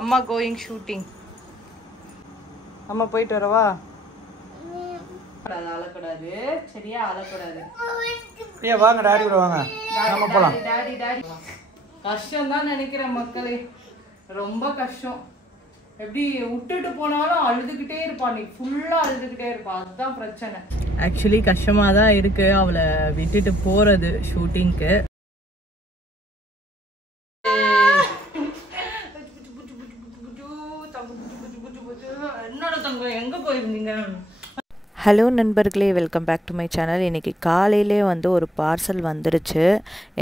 அம்மா going shooting. அம்மா போயிட்டு வரவா? அழக்கூடாது சரியா? அழக்கூடாது. ஏ வாங்க டாடி கூட வாங்க, நம்ம போலாம். டாடி டாடி கஷ்டம் தான் நினைக்கிறேன் மக்களே, ரொம்ப கஷ்டம். எப்படி விட்டுட்டு போனாலும் அழுதுகிட்டே இருப்பான், நீ ஃபுல்லா அழுதுகிட்டே இருப்பான், அதுதான் பிரச்சனை. ஆக்சுவலி கஷ்டமா தான் இருக்கு அவளை விட்டுட்டு போறது ஷூட்டிங்க்கு. என்னோட தங்கம் எங்க போயிருந்தீங்க? ஹலோ நண்பர்களே, welcome back to my channel. இன்றைக்கி காலையிலே வந்து ஒரு பார்சல் வந்துருச்சு.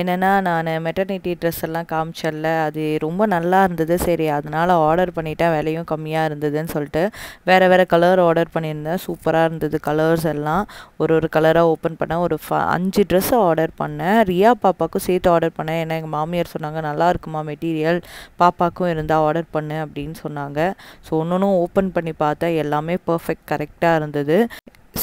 என்னென்னா நான் மெட்டர்னிட்டி ட்ரெஸ் எல்லாம் காமிச்சல, அது ரொம்ப நல்லா இருந்தது. சரி அதனால் ஆர்டர் பண்ணிட்டேன், விலையும் கம்மியாக இருந்ததுன்னு சொல்லிட்டு வேறு கலர் ஆர்டர் பண்ணியிருந்தேன். சூப்பராக இருந்தது கலர்ஸ் எல்லாம். ஒரு கலராக ஓப்பன் பண்ணேன். ஒரு 5 ட்ரெஸ்ஸு ஆர்டர் பண்ணேன். ரியா பாப்பாவுக்கும் சேர்த்து ஆர்டர் பண்ணேன். ஏன்னா எங்கள் மாமியார் சொன்னாங்க நல்லா இருக்குமா மெட்டீரியல், பாப்பாவுக்கும் இருந்தால் ஆர்டர் பண்ணு அப்படின்னு சொன்னாங்க. ஸோ ஒன்று ஓப்பன் பண்ணி பார்த்தேன், எல்லாமே பர்ஃபெக்ட் கரெக்டாக இருந்தது.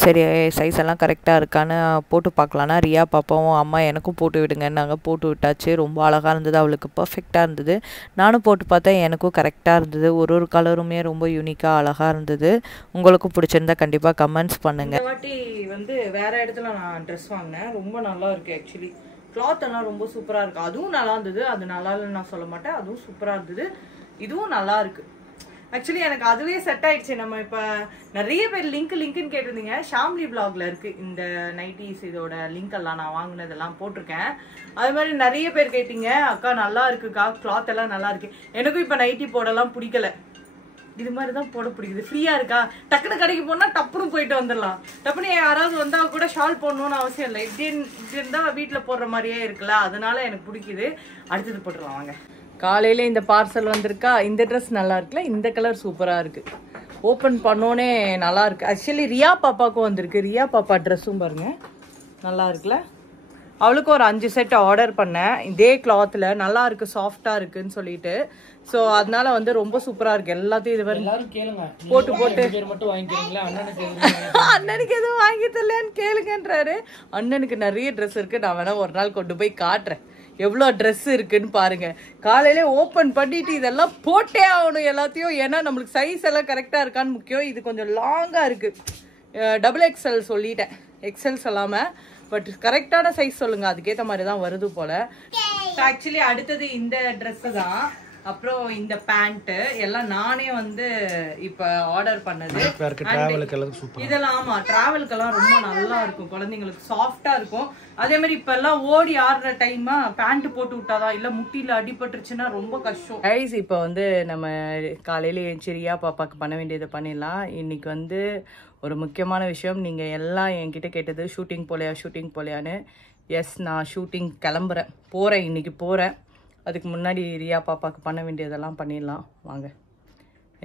சரி சைஸ் எல்லாம் கரெக்டாக இருக்கான்னு போட்டு பார்க்கலான்னா ரியா பாப்பாவும் அம்மா எனக்கும் போட்டு விடுங்கன்னாங்க. போட்டு விட்டாச்சு. ரொம்ப அழகாக இருந்தது, அவளுக்கு பர்ஃபெக்டாக இருந்தது. நானும் போட்டு பார்த்தேன், எனக்கும் கரெக்டாக இருந்தது. ஒரு கலருமே ரொம்ப யூனிக்காக அழகாக இருந்தது. உங்களுக்கும் பிடிச்சிருந்தா கண்டிப்பாக கமெண்ட்ஸ் பண்ணுங்கள். இந்த வாட்டி வந்து வேறு இடத்துல நான் ட்ரெஸ் வாங்கினேன், ரொம்ப நல்லா இருக்குது. ஆக்சுவலி கிளாத் எல்லாம் ரொம்ப சூப்பராக இருக்குது. அதுவும் நல்லா இருந்தது, அது நல்லா இல்லைன்னு நான் சொல்ல மாட்டேன், அதுவும் சூப்பராக இருந்தது. இதுவும் நல்லா இருக்குது. ஆக்சுவலி எனக்கு அதுவே செட் ஆயிடுச்சு. நம்ம இப்போ நிறைய பேர் லிங்க்னு கேட்டிருந்தீங்க. ஷாம்லி பிளாக்ல இருக்கு இந்த நைட்டிஸ், இதோட லிங்க் எல்லாம் நான் வாங்கினதெல்லாம் போட்டிருக்கேன். அது மாதிரி நிறைய பேர் கேட்டீங்க, அக்கா நல்லா இருக்குக்கா, கிளாத் எல்லாம் நல்லா இருக்கு. எனக்கும் இப்போ நைட்டி போடலாம் பிடிக்கல, இது மாதிரி தான் போட பிடிக்குது. ஃப்ரீயா இருக்கா, டக்குனு கடைக்கு போனா டப்புன்னு போயிட்டு வந்துடலாம். டப்புன்னு யாராவது வந்தா கூட ஷால் போடணும்னு அவசியம் இல்லை. இப்படி இருந்தா வீட்டில் போடுற மாதிரியே இருக்குல்ல, அதனால எனக்கு பிடிக்குது. அடுத்தது போட்டுடலாம் வாங்க. காலையில இந்த பார்சல் வந்திருக்கா. இந்த ட்ரெஸ் நல்லா இருக்குல்ல, இந்த கலர் சூப்பரா இருக்கு. ஓப்பன் பண்ணோன்னே நல்லா இருக்கு. ஆக்சுவலி ரியா பாப்பாவுக்கும் வந்திருக்கு. ரியா பாப்பா ட்ரெஸ்ஸும் பாருங்க நல்லா இருக்குல்ல. அவளுக்கும் ஒரு 5 செட் ஆர்டர் பண்ணேன் இதே கிளாத்ல. நல்லா இருக்கு, சாஃப்டா இருக்குன்னு சொல்லிட்டு. ஸோ அதனால வந்து ரொம்ப சூப்பரா இருக்கு. எல்லாத்தையும் இது வரைக்கும் கேளுங்க, போட்டு மட்டும் வாங்கிக்கிறீங்களா? அண்ணனுக்கு எதுவும் வாங்கி தரலன்னு கேளுங்கன்றாரு. அண்ணனுக்கு நிறைய ட்ரெஸ் இருக்கு, நான் வேணா ஒரு நாள் கொண்டு போய் காட்டுறேன் எவ்வளோ ட்ரெஸ் இருக்குன்னு பாருங்க. காலையிலே ஓப்பன் பண்ணிட்டு இதெல்லாம் போட்டே ஆகணும் எல்லாத்தையும். ஏன்னா நம்மளுக்கு சைஸ் எல்லாம் கரெக்டாக இருக்கான்னு முக்கியம். இது கொஞ்சம் லாங்காக இருக்கு. XXL சொல்லிட்டேன், எக்ஸல் சொல்லாமல். பட் கரெக்டான சைஸ் சொல்லுங்க, அதுக்கேற்ற மாதிரி தான் வருது போல. ஆக்சுவலி அடுத்தது இந்த ட்ரெஸ்ஸு தான். அப்புறம் இந்த பேண்ட் எல்லாம் நானே வந்து இப்ப ஆர்டர் பண்ணது. இதெல்லாம் ஆமா டிராவலுக்கெல்லாம் ரொம்ப நல்லா இருக்கும், குழந்தைங்களுக்கு சாஃப்டா இருக்கும். அதே மாதிரி இப்ப எல்லாம் ஓடி ஆடுற டைமா பேண்ட் போட்டு விட்டாதான், இல்ல முட்டியில அடிபட்டுருச்சுன்னா ரொம்ப கஷ்டம். கைஸ் இப்ப வந்து நம்ம காலையில ரியா பாப்பாக்கு பண்ண வேண்டியதை பண்ணிடலாம். இன்னைக்கு வந்து ஒரு முக்கியமான விஷயம். நீங்க எல்லாம் என்கிட்ட கேட்டது ஷூட்டிங் போலையான்னு. எஸ், நான் ஷூட்டிங் போறேன், இன்னைக்கு போறேன். அதுக்கு முன்னாடி ரியா பாப்பாவுக்கு பண்ண வேண்டியதெல்லாம் பண்ணிடலாம் வாங்க.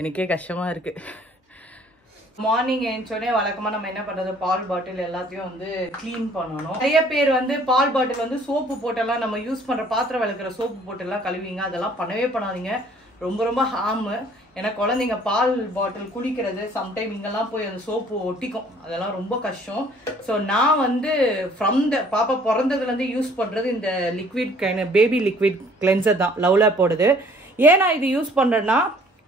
எனக்கே கஷ்டமாக இருக்குது. மார்னிங் எழுந்தோடனே வழக்கமாக நம்ம என்ன பண்ணுறது, பால் பாட்டில் எல்லாத்தையும் வந்து க்ளீன் பண்ணணும். நிறைய பேர் வந்து பால் பாட்டில் வந்து சோப்பு போட்டெல்லாம், நம்ம யூஸ் பண்ணுற பாத்திரம் விளக்குற சோப்பு போட்டெல்லாம் கழுவிங்க. அதெல்லாம் பண்ணவே பண்ணாதீங்க, ரொம்ப ஹார்மு. ஏன்னா குழந்தைங்க பால் பாட்டில் குடிக்கிறது சம்டைம் இங்கெல்லாம் போய் அந்த சோப்பு ஒட்டிக்கும், அதெல்லாம் ரொம்ப கஷ்டம். ஸோ நான் வந்து பாப்பா பிறந்ததுலேருந்து யூஸ் பண்ணுறது இந்த லிக்விட் பேபி லிக்விட் கிளென்சர் தான், லவ்லாப் போடுது. ஏன்னா இது யூஸ் பண்ணுறேன்னா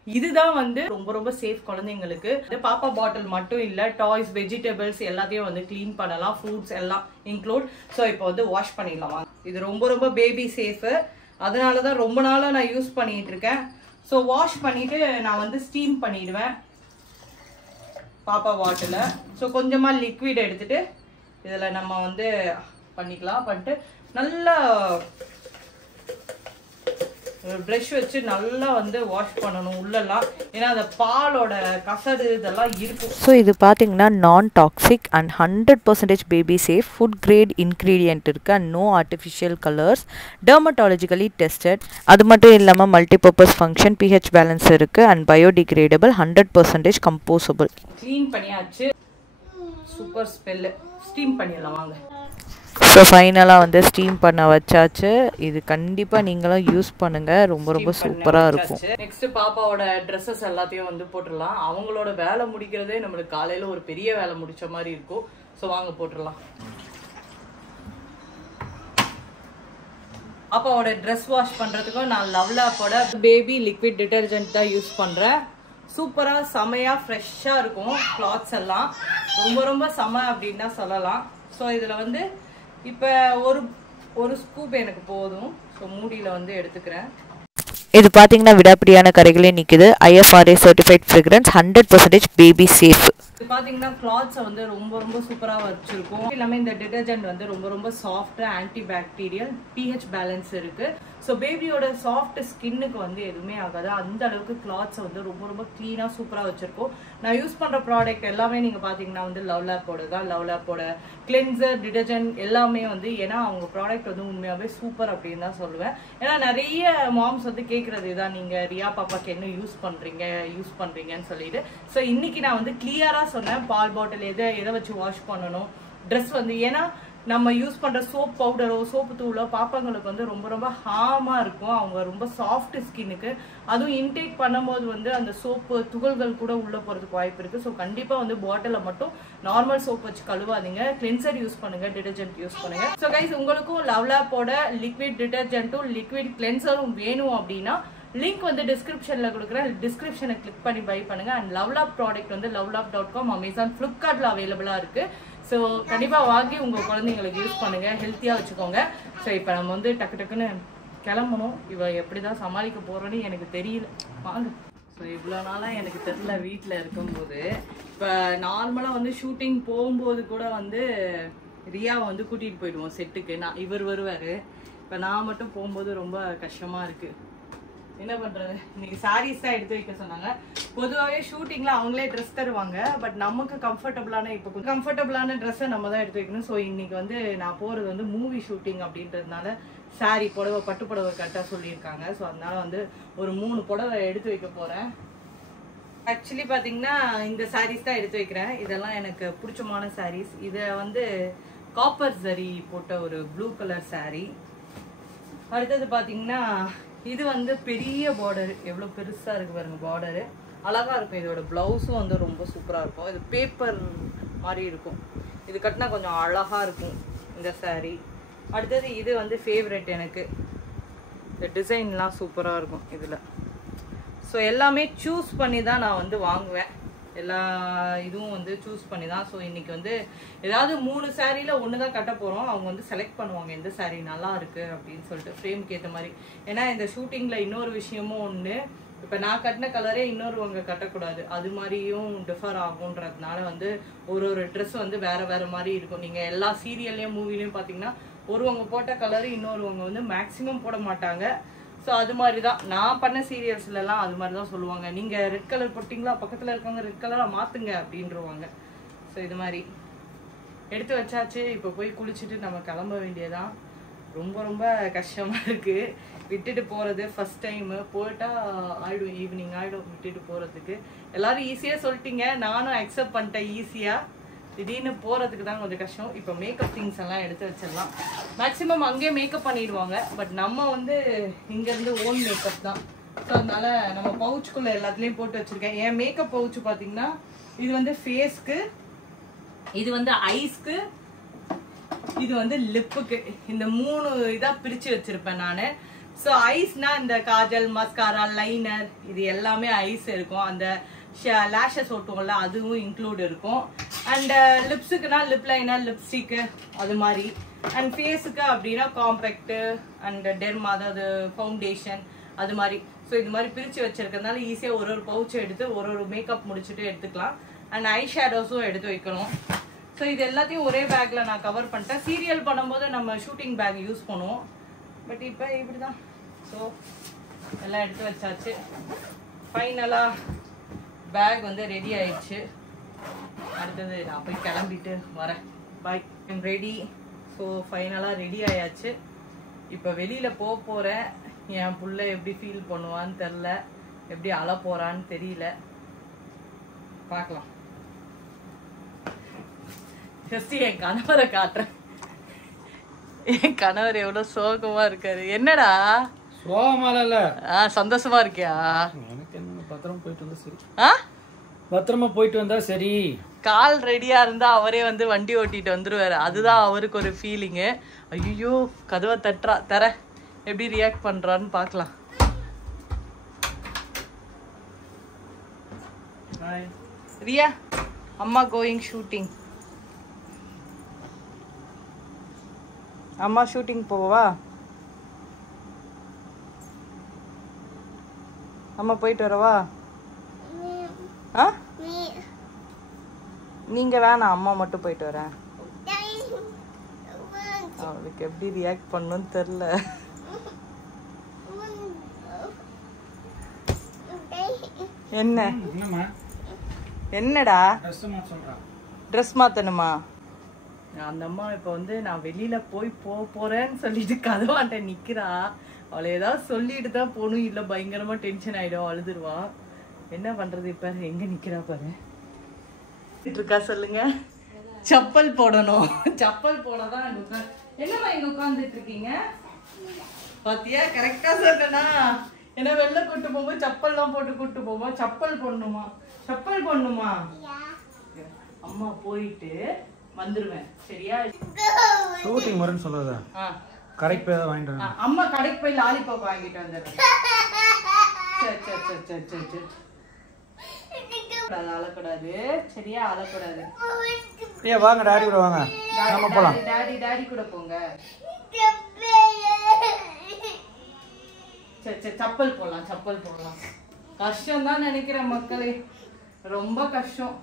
இதுதான் வந்து ரொம்ப சேஃப் குழந்தைங்களுக்கு. பாப்பா பாட்டில் மட்டும் இல்லை, டாய்ஸ், வெஜிடபிள்ஸ் எல்லாத்தையும் வந்து க்ளீன் பண்ணலாம், ஃப்ரூட்ஸ் எல்லாம் இன்க்ளூட். ஸோ இப்போ வந்து வாஷ் பண்ணிடலாம். இது ரொம்ப பேபி சேஃபு, அதனால தான் ரொம்ப நாளாக நான் யூஸ் பண்ணிட்டு இருக்கேன். ஸோ வாஷ் பண்ணிட்டு நான் வந்து ஸ்டீம் பண்ணிடுவேன் பாப்பா வாட்டரில். ஸோ கொஞ்சமாக லிக்விட் எடுத்துட்டு இதில் நம்ம வந்து பண்ணிக்கலாம். பண்ணிட்டு நல்லா ப்ரஷ் வச்சு நல்லா வந்து வாஷ் பண்ணணும் உள்ளெல்லாம். ஏன்னா அந்த பாலோட கசடு இதெல்லாம் இருக்கும். ஸோ இது பார்த்தீங்கன்னா non toxic and 100% baby safe, food grade ingredient இருக்குது and no artificial colours, dermatologically tested. அது மட்டும் இல்லாமல் மல்டிபர்பஸ் ஃபங்க்ஷன், pH பேலன்ஸ் இருக்குது அண்ட் பயோடிகிரேடபிள், 100% கம்போசபிள். க்ளீன் பண்ணியாச்சு, சூப்பர் ஸ்மெல்லு. ஸ்டீம் பண்ணிடலாம் வாங்க. ஸோ ஃபைனலாக வந்து ஸ்டீம் பண்ண வச்சாச்சு. இது கண்டிப்பாக நீங்களும் யூஸ் பண்ணுங்கள், ரொம்ப சூப்பராக இருக்கும். நெக்ஸ்ட் பாப்பாவோட ட்ரெஸ்ஸஸ் எல்லாத்தையும் வந்து போட்டுடலாம். அவங்களோட வேலை முடிக்கிறதே நம்மளுக்கு காலையில் ஒரு பெரிய வேலை முடிச்ச மாதிரி இருக்கும். ஸோ வாங்க போட்டுடலாம். அப்பாவோட ட்ரெஸ் வாஷ் பண்ணுறதுக்கும் நான் லவ்லாப்போட பேபி லிக்விட் டிட்டர்ஜென்ட் தான் யூஸ் பண்ணுறேன். சூப்பராக செமையாக ஃப்ரெஷ்ஷாக இருக்கும் கிளாத்ஸ் எல்லாம். ரொம்ப ரொம்ப செம அப்படின்னு தான் சொல்லலாம். ஸோ இதில் வந்து இப்போ ஒரு ஸ்கூப் எனக்கு போதும். ஸோ மூடியில் வந்து எடுத்துக்கிறேன். இது பார்த்தீங்கன்னா விடாப்பிடியான கரைகளே நிற்குது. IFRA certified fragrance, 100% baby safe. இது பார்த்தீங்கன்னா கிளாத்ஸை வந்து ரொம்ப ரொம்ப சூப்பராக வச்சுருக்கும். எல்லாமே இந்த டிட்டர்ஜென்ட் வந்து ரொம்ப ரொம்ப soft, anti bacterial, pH balance இருக்குது. ஸோ பேபியோட சாஃப்ட் ஸ்கின்னுக்கு வந்து எதுவுமே ஆகாது. அந்த அளவுக்கு கிளாத்ஸை வந்து ரொம்ப ரொம்ப க்ளீனாக சூப்பராக வச்சுருக்கோம். நான் யூஸ் பண்ணுற ப்ராடக்ட் எல்லாமே நீங்கள் பார்த்தீங்கன்னா வந்து லவ்லாப்போட தான். லவ்லாப்போட கிளென்சர், டிட்டர்ஜென்ட் எல்லாமே வந்து, ஏன்னா அவங்க ப்ராடக்ட் வந்து உண்மையாகவே சூப்பர் அப்படின்னு தான் சொல்லுவேன். ஏன்னா நிறைய மாம்ஸ் வந்து கேட்குறது தான், நீங்கள் ரியா பாப்பாக்கு என்ன யூஸ் பண்ணுறீங்கன்னு சொல்லிட்டு. ஸோ இன்னைக்கு நான் வந்து கிளியராக சொன்னேன் பால் பாட்டில் எதை வச்சு வாஷ் பண்ணணும், ட்ரெஸ் வந்து, ஏன்னா நம்ம யூஸ் பண்ணுற சோப் பவுடரோ சோப்பு தூளோ பாப்பாங்களுக்கு வந்து ரொம்ப ரொம்ப ஹார்மாக இருக்கும். அவங்க ரொம்ப சாஃப்ட் ஸ்கின்னுக்கு, அதுவும் இன்டேக் பண்ணும்போது வந்து அந்த சோப்பு துகள்கள் கூட உள்ளே போகிறதுக்கு வாய்ப்பு இருக்குது. ஸோ கண்டிப்பாக வந்து பாட்டிலில் மட்டும் நார்மல் சோப் வச்சு கழுவாதீங்க. கிளென்சர் யூஸ் பண்ணுங்கள், டிட்டர்ஜென்ட் யூஸ் பண்ணுங்கள். ஸோ கைஸ், உங்களுக்கும் லவ்லாப்போட லிக்விட் டிட்டர்ஜென்ட்டும் லிக்விட் கிளென்சரும் வேணும் அப்படின்னா லிங்க் வந்து டிஸ்கிரிப்ஷனில் கொடுக்குறேன். டிஸ்கிரிப்ஷனை கிளிக் பண்ணி பை பண்ணுங்க. அண்ட் லவ்லாப் ப்ராடக்ட் வந்து lovlap.com, அமேசான், ஃப்ளிப்கார்ட்டில் அவைலபிளாக இருக்குது. ஸோ கண்டிப்பாக வாங்கி உங்கள் குழந்தைங்களுக்கு யூஸ் பண்ணுங்கள், ஹெல்த்தியாக வச்சுக்கோங்க. ஸோ இப்போ நம்ம வந்து டக்குன்னு கிளம்பணும். இவ எப்படி தான் சமாளிக்க போகிறோன்னு எனக்கு தெரியல. வாங்க. ஸோ இவ்வளோ நாளாக எனக்கு தெரியல வீட்டில் இருக்கும்போது. இப்போ நார்மலாக வந்து ஷூட்டிங் போகும்போது கூட வந்து ரியாவை வந்து கூட்டிகிட்டு போயிடுவோம் செட்டுக்கு. இவர் வருவார். இப்போ நான் மட்டும் போகும்போது ரொம்ப கஷ்டமாக இருக்குது. என்ன பண்றது, இன்னைக்கு சாரீஸ் தான் எடுத்து வைக்க சொன்னாங்க. பொதுவாகவே ஷூட்டிங்ல அவங்களே ட்ரெஸ் தருவாங்க. பட் நமக்கு கம்ஃபர்டபுளான, இப்போ கம்ஃபர்டபுளான ட்ரெஸ்ஸை நம்ம தான் எடுத்து வைக்கணும். ஸோ இன்னைக்கு வந்து நான் போறது வந்து மூவி ஷூட்டிங் அப்படின்றதுனால சாரி, புடவை, பட்டு புடவை கட்ட சொல்லியிருக்காங்க. ஸோ அதனால வந்து ஒரு 3 புடவை எடுத்து வைக்க போறேன். ஆக்சுவலி பாத்தீங்கன்னா இந்த சாரீஸ் தான் எடுத்து வைக்கிறேன். இதெல்லாம் எனக்கு பிடிச்சமான சாரீஸ். இதை வந்து காப்பர் ஜரி போட்ட ஒரு ப்ளூ கலர் சாரீ. அடுத்தது பாத்தீங்கன்னா இது வந்து பெரிய பார்டர், எவ்வளோ பெருசாக இருக்குது பாருங்க பார்டரு. அழகாக இருக்கும். இதோட ப்ளவுஸும் வந்து ரொம்ப சூப்பராக இருக்கும். இது பேப்பர் மாதிரி இருக்கும். இது கட்டினா கொஞ்சம் அழகாக இருக்கும் இந்த சாரீ. அடுத்தது இது வந்து ஃபேவரெட் எனக்கு. இந்த டிசைன்லாம் சூப்பராக இருக்கும் இதில். ஸோ எல்லாமே சூஸ் பண்ணி தான் நான் வந்து வாங்குவேன். எல்லா இதுவும் வந்து சூஸ் பண்ணி தான். ஸோ இன்னைக்கு வந்து ஏதாவது 3 சாரியில் ஒன்று தான் கட்ட போகிறோம். அவங்க வந்து செலக்ட் பண்ணுவாங்க எந்த சாரீ நல்லா இருக்கு அப்படின்னு சொல்லிட்டு, ஃப்ரேமுக்கு ஏற்ற மாதிரி. ஏன்னா இந்த ஷூட்டிங்கில் இன்னொரு விஷயமும் ஒன்று, இப்போ நான் கட்டின கலரே இன்னொருவங்க கட்டக்கூடாது, அது மாதிரியும் டிஃபர் ஆகுன்றதுனால வந்து ஒரு ட்ரெஸ் வந்து வேறு மாதிரி இருக்கும். நீங்கள் எல்லா சீரியல்லையும் மூவிலையும் பார்த்தீங்கன்னா ஒருவங்க போட்ட கலரு இன்னொருவங்க வந்து மேக்ஸிமம் போட மாட்டாங்க. ஸோ அது மாதிரி தான் நான் பண்ண சீரியல்ஸ்லாம் அது மாதிரி தான் சொல்லுவாங்க. நீங்கள் ரெட் கலர் போட்டிங்களா, பக்கத்தில் இருக்கவங்க ரெட் கலராக மாற்றுங்க அப்படின்றவாங்க. ஸோ இது மாதிரி எடுத்து வச்சாச்சு. இப்போ போய் குளிச்சுட்டு நம்ம கிளம்ப வேண்டியதான். ரொம்ப ரொம்ப கஷ்டமாக இருக்குது விட்டுட்டு போகிறது. ஃபஸ்ட் டைமு போயிட்டால் ஆகிடும், ஈவினிங் ஆகிடும் விட்டுட்டு போகிறதுக்கு. எல்லோரும் ஈஸியாக சொல்லிட்டீங்க, நானும் அக்செப்ட் பண்ணிட்டேன் ஈஸியாக. திடீர்னு போகிறதுக்கு தான் கொஞ்சம் கஷ்டம். இப்போ மேக்கப் திங்ஸ் எல்லாம் எடுத்து வச்சிடலாம். மேக்ஸிமம் அங்கேயே மேக்கப் பண்ணிடுவாங்க. பட் நம்ம வந்து இங்கேருந்து ஓன் மேக்கப் தான். ஸோ அதனால நம்ம பவுச்சுக்குள்ளே எல்லாத்துலேயும் போட்டு வச்சுருக்கேன். என் மேக்கப் பவுச்சு பார்த்தீங்கன்னா இது வந்து ஃபேஸ்க்கு, இது வந்து ஐஸ்க்கு, இது வந்து லிப்புக்கு. இந்த 3 இதாக பிரித்து வச்சுருப்பேன் நான். ஸோ ஐஸ்னா இந்த காஜல், மஸ்காரா, லைனர் இது எல்லாமே ஐஸ் இருக்கும். அந்த லேஷஸ் ஓட்டுவோம்ல அதுவும் இன்க்ளூட் இருக்கும். அண்ட் லிப்ஸுக்குனா லிப் லைனர், லிப்ஸ்டிக்கு அது மாதிரி. அண்ட் ஃபேஸுக்கு அப்படின்னா காம்பேக்டு அண்ட் டெர்மா, அதாவது ஃபவுண்டேஷன் அது மாதிரி. ஸோ இது மாதிரி பிரித்து வச்சிருக்கிறதுனால ஈஸியாக ஒரு பவுச் எடுத்து ஒரு மேக்கப் முடிச்சுட்டு எடுத்துக்கலாம். அண்ட் ஐ ஷேடோஸும் எடுத்து வைக்கணும். ஸோ இது எல்லாத்தையும் ஒரே பேக்கில் நான் கவர் பண்ணிட்டேன். சீரியல் பண்ணும்போது நம்ம ஷூட்டிங் பேக் யூஸ் பண்ணுவோம். பட் இப்போ இப்படி தான். ஸோ எல்லாம் எடுத்து வச்சாச்சு. ஃபைனலாக பேக் வந்து ரெடி ஆயிடுச்சு. அடுத்தது நான் போய் கிளம்பிட்டு வரேன். பாய், ஐம் ரெடி. ஸோ ஃபைனலாக ரெடி ஆயாச்சு. இப்போ வெளியில் போகிறேன். என் புள்ள எப்படி ஃபீல் பண்ணுவான்னு தெரில, எப்படி அழ போகிறான்னு தெரியல. பார்க்கலாம். ஜஸ்ட் என் கணவரை காட்டுறேன். என் கணவர் எவ்வளோ சோகமாக இருக்காரு. என்னடா சோகமால இல்ல, சந்தோஷமா இருக்கியா? எனக்கு என்ன, பத்திரமா போயிட்டு வந்தா சரி. பத்திரமா போயிட்டு வந்தா சரி. கால் ரெடியா இருந்தா அவரே வந்து வண்டி ஓட்டிட்டு வந்துருவாரு. அதுதான் அவருக்கு ஒரு ஃபீலிங்கு. ஐயோ கதவை தட்டுறா, தர எப்படி ரியாக்ட் பண்றான்னு பார்க்கலாம். ரியா, அம்மா கோயிங் ஷூட்டிங். அம்மா ஷூட்டிங் போவா? அம்மா போயிட்டு வரவா? நீங்க வேணாம், அம்மா மட்டும் போயிட்டு வரேன். அவளுக்கு எப்படி ரியாக்ட் பண்ணணும்னு தெரியல. என்ன என்னடா ட்ரெஸ் மாத்தணுமா? அந்த அம்மா இப்ப வந்து நான் வெளியில போறேன்னு சொல்லிட்டு கதவாண்ட நிக்கிறா. அவளை ஏதாவது சொல்லிட்டு தான் போகணும், இல்ல பயங்கரமா டென்ஷன் ஆயிடும், அழுதுருவா. என்ன பண்றது? இப்ப எங்க நிக்கிறா பாரு. இருக்கா சொல்லுங்க. செப்பல் போடணும், செப்பல் போடதான். என்னம்மா இங்க உட்காந்துட்டு இருக்கீங்க? பாத்தியா, கரெக்டா சொன்னா. ஏன்னா வெளில கூட்டு போகும்போது செப்பல்லாம் போட்டு கூட்டு போவோம். செப்பல் போடணுமா? செப்பல் போடணுமா? அம்மா போயிட்டு வந்துருவேன், சரியா? ஷூட்டிங் வரேன்னு சொல்லாத. கடைக்கு போய் வாங்கிட்டு வரேன். அம்மா கடைக்கு போய் லாலிபாப் வாங்கிட்டு வந்துடுறேன். அழக்கூடாது, சரியா? அழக்கூடாது. ஏ வாங்க, டாடி கூட வாங்க, நம்ம போலாம். டாடி கூட போங்க. சரி, செப்பல் போடலாம், செப்பல் போடலாம். கஷ்டம் தான் நினைக்கிறேன் மக்களே, ரொம்ப கஷ்டம்.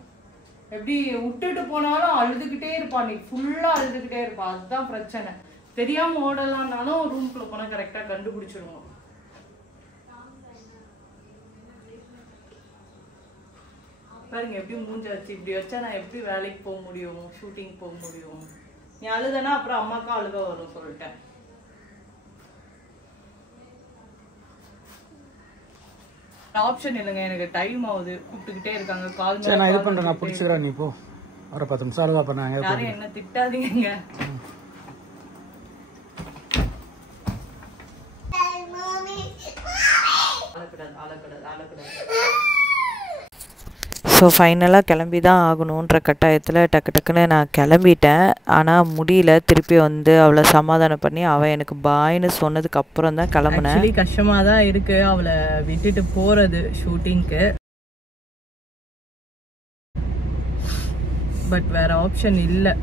எப்படி விட்டுட்டு போனாலும் அழுதுகிட்டே இருப்பான், நீ ஃபுல்லா அழுதுகிட்டே இருப்பான். அதுதான் பிரச்சனை. தெரியாம ஓடலாம்னாலும் ரூம்குள்ள போனா கரெக்டா கண்டுபிடிச்சிடுவோம். பாருங்க எப்படி மூஞ்ச வச்சு இப்படி வச்சா நான் எப்படி வேலைக்கு போக முடியும், ஷூட்டிங் போக முடியும்? நீ அழுதனா அப்புறம் அம்மாக்கா அழுக வரும் சொல்லிட்டேன். ஆப்ஷன் இல்லைங்க, எனக்கு டைம் ஆகுது, கூப்பிட்டுக்கிட்டே இருக்காங்க. கால் சரி, நான் இது பண்றேன், நான் பிடிச்சிக்கிறேன். நீ போ, ஒரு 10 நிமிஷம் அழுவா பண்ணாங்க. யாரும் என்ன திட்டாதீங்க. ஸோ ஃபைனலாக கிளம்பி தான் ஆகணுன்ற கட்டாயத்தில் டக்கு டக்குன்னு நான் கிளம்பிட்டேன். ஆனால் முடியல. திருப்பி வந்து அவளை சமாதானம் பண்ணி அவள் எனக்கு பாய்னு சொன்னதுக்கு அப்புறம் தான் கிளம்புனேன். ஆக்சுவலி கஷ்டமாக தான் இருக்குது அவளை விட்டுட்டு போகிறது ஷூட்டிங்க்கு. பட் வேறு ஆப்ஷன் இல்லை,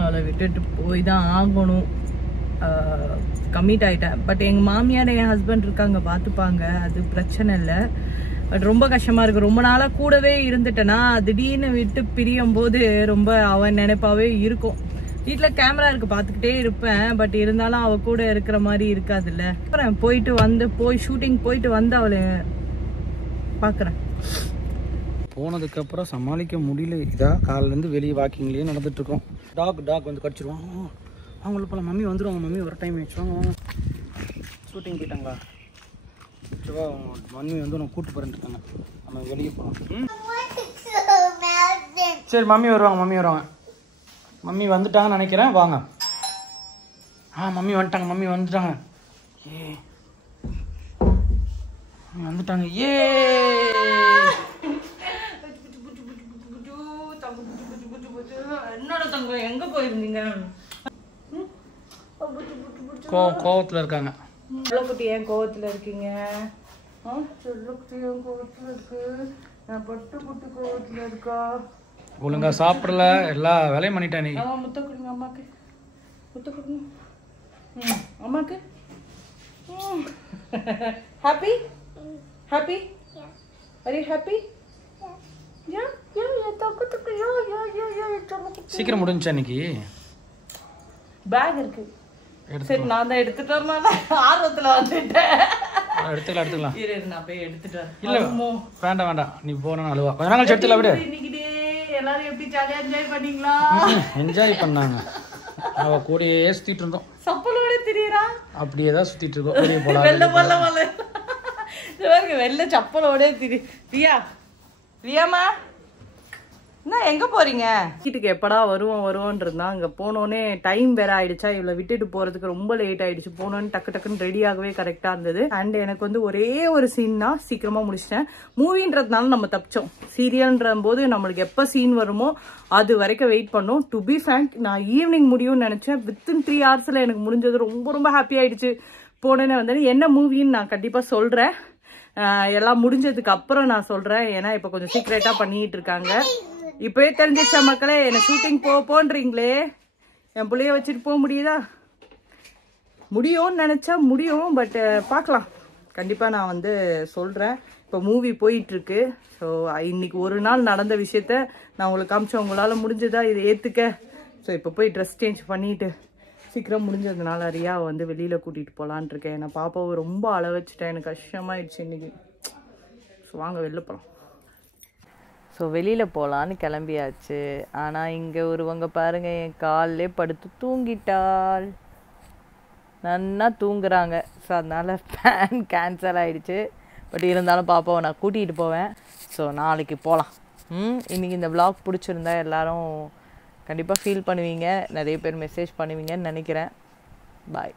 அவளை விட்டுட்டு போய் தான் ஆகணும். கமிட் ஆகிட்டேன். பட் எங்கள் மாமியார் என் ஹஸ்பண்ட் இருக்காங்க, பார்த்துப்பாங்க, அது பிரச்சனை இல்லை. பட் ரொம்ப கஷ்டமாக இருக்குது. ரொம்ப நாளாக கூடவே இருந்துட்டேன்னா திடீர்னு விட்டு பிரியும் போது ரொம்ப அவன் நினைப்பாவே இருக்கும். வீட்டில் கேமரா இருக்கு, பார்த்துக்கிட்டே இருப்பேன். பட் இருந்தாலும் அவள் கூட இருக்கிற மாதிரி இருக்காதுல்ல. அப்புறம் போய் ஷூட்டிங் போயிட்டு வந்து அவளை பார்க்குறேன். போனதுக்கப்புறம் சமாளிக்க முடியல. இதாக காலிலேருந்து வெளியே வாக்கிங்லேயே நடந்துட்டுருக்கோம். டாக் வந்து கடிச்சிருவான். அவங்கள போல மம்மி வந்துடுவாங்க, மம்மி ஒரு டைம் ஆயிடுச்சுவாங்க. வாங்க, ஷூட்டிங் போயிட்டாங்களா? ஓகேவா, மம்மி வந்து நான் கூப்பிட்டு போகிறேன்னு இருக்காங்க, நம்ம வெளியே போகலாம். சரி, மம்மி வருவாங்க. மம்மி வந்துட்டாங்கன்னு நினைக்கிறேன், வாங்க. மம்மி வந்துட்டாங்க. வந்துட்டாங்க. என்னோட தங்கம் எங்க போயிருந்தீங்க? கோவத்தில் இருக்காங்க. செல்லக்குட்டி ஏன் கோவத்துல இருக்கீங்க? செல்லக்குட்டி ஏன் கோவத்துல இருக்கு? நான் பட்டு புட்டு கோவத்துல இருக்கா? ஒழுங்கா சாப்பிடல, எல்லா வேலையும் பண்ணிட்டேன். நீ முத்த கொடுங்க அம்மாக்கு, முத்த கொடுங்க அம்மாக்கு. Happy happy are you happy? சீக்கிரம் முடிஞ்சா இன்னைக்கு? பேக் இருக்கு. சரி, நான் தான் எடுத்துட்டு வரணும், ஆர்வத்துல வந்துட்டேன். எடுத்துக்கலாம். இரு, நான் போய் எடுத்துட்டு வரேன். இல்ல வேண்டாம், நீ போன அழுவா. கொஞ்ச நாள் எடுத்துக்கலாம் விடு. இன்னைக்கு எல்லாரும் எப்படி ஜாலியா என்ஜாய் பண்ணீங்களா? என்ஜாய் பண்ணாங்க. அவ கூடயே சுத்திட்டு இருந்தோம். சப்பலோட திரியறா, அப்படியே தான் சுத்திட்டு இருக்கோம். வெளியே போலாம், வெள்ள சப்பலோட திரி. ரியாமா, என்ன எங்க போறீங்க? வீட்டுக்கு எப்படா வருவோம்னு இருந்தா, அங்க போனோடனே டைம் வேற ஆயிடுச்சா, இவளை விட்டுட்டு போறதுக்கு ரொம்ப லேட் ஆயிடுச்சு. போனோன்னு டக்குன்னு ரெடி ஆகவே கரெக்டா இருந்தது. அண்ட் எனக்கு வந்து ஒரே ஒரு சீன் தான் சீக்கிரமா முடிச்சிட்டேன். மூவின்றதுனால நம்ம தப்பிச்சோம். சீரியல்ன்ற போது நம்மளுக்கு எப்ப சீன் வருமோ அது வரைக்கும் வெயிட் பண்ணோம். டு பி ஃப்ராங்க், நான் ஈவினிங் முடியும்னு நினைச்சேன். வித்தின் 3 hours எனக்கு முடிஞ்சது. ரொம்ப ஹாப்பி ஆயிடுச்சு. போனேன்னு வந்து என்ன மூவின்னு நான் கண்டிப்பாக சொல்கிறேன். எல்லாம் முடிஞ்சதுக்கு அப்புறம் நான் சொல்கிறேன். ஏன்னா இப்போ கொஞ்சம் சீக்ரெட்டாக பண்ணிட்டு இருக்காங்க. இப்போயே தெரிஞ்சிச்சா மக்களே, என்னை ஷூட்டிங் போன்றீங்களே, என் பிள்ளைய வச்சுட்டு போக முடியுதா? முடியும்னு நினச்சா முடியும், பட் பார்க்கலாம். கண்டிப்பாக நான் வந்து சொல்கிறேன். இப்போ மூவி போயிட்டுருக்கு. ஸோ இன்னைக்கு ஒரு நாள் நடந்த விஷயத்த நான் உங்களுக்கு காமிச்சேன். உங்களால் முடிஞ்சதா இதை ஏற்றுக்க? ஸோ இப்போ போய் ட்ரெஸ் சேஞ்ச் பண்ணிவிட்டு சீக்கிரம் முடிஞ்சதுனால ரியாவை வந்து வெளியில் கூட்டிகிட்டு போகலான் இருக்கேன். நான் பாப்பாவை ரொம்ப அழ வச்சுட்டேன், எனக்கு கஷ்டமாயிடுச்சு இன்னைக்கு. ஸோ வாங்க வெளில போகலாம். ஸோ வெளியில் போகலான்னு கிளம்பியாச்சு. ஆனால் இங்கே ஒருவங்க பாருங்கள், என் காலிலே படுத்து தூங்கிட்டாள். நல்லா தூங்குறாங்க. ஸோ அதனால் பிளான் கேன்சல் ஆகிடுச்சு. பட் இருந்தாலும் பாப்பாவை நான் கூட்டிகிட்டு போவேன். ஸோ நாளைக்கு போகலாம். இன்றைக்கி இந்த vlog பிடிச்சிருந்தா எல்லோரும் கண்டிப்பாக ஃபீல் பண்ணுவீங்க, நிறைய பேர் மெசேஜ் பண்ணுவீங்கன்னு நினைக்கிறேன். பாய்.